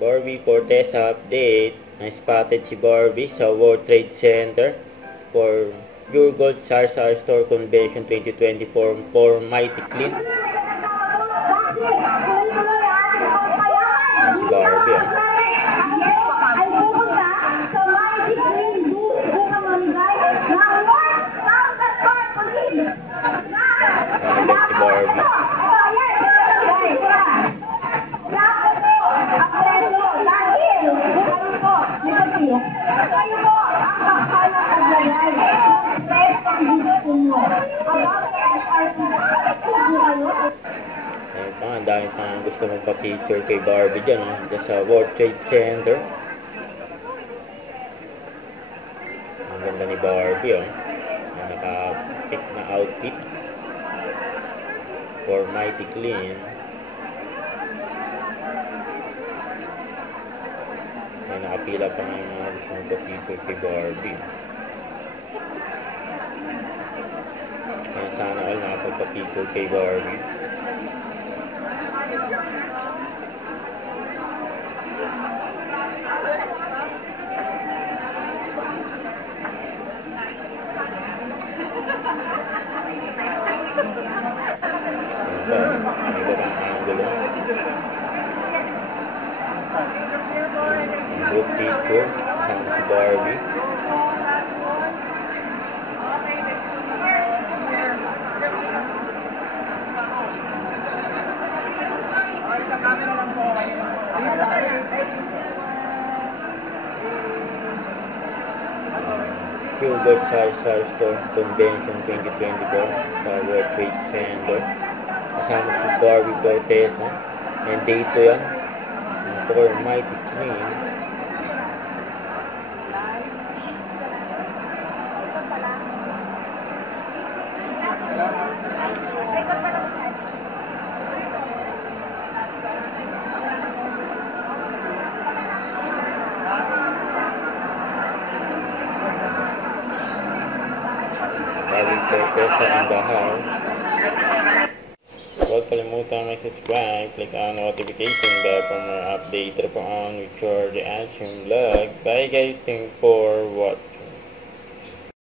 Barbie Fortesa update. Na-spotted si Barbie sa World Trade Center for Pure Gold Sar Store Convention 2024 for Mighty Clean. Si Barbie, si Barbie. Ayun pa, ang dami pa gusto magpa-picture kay Barbie dyan, dyan sa World Trade Center. Ang ganda ni Barbie, naka-pick na outfit for Mighty Clean. Ay, nakapila pa nga yung mga gusto magpa-picture kay Barbie. Kaya sana all nakapagpa-picture kay Barbie. May ibang angulo. Group picture kasama si Barbie. Pure Gold Sar Store Convention 2024 sa World Trade Center. Kasama si Barbie Fortesa. And dito yan for Mighty Clean. Barbie Fortesa in the house. Huwag kalimutan mag-subscribe, click on notification bell for more updates on with your reaction vlog. Bye guys, thanks for watching.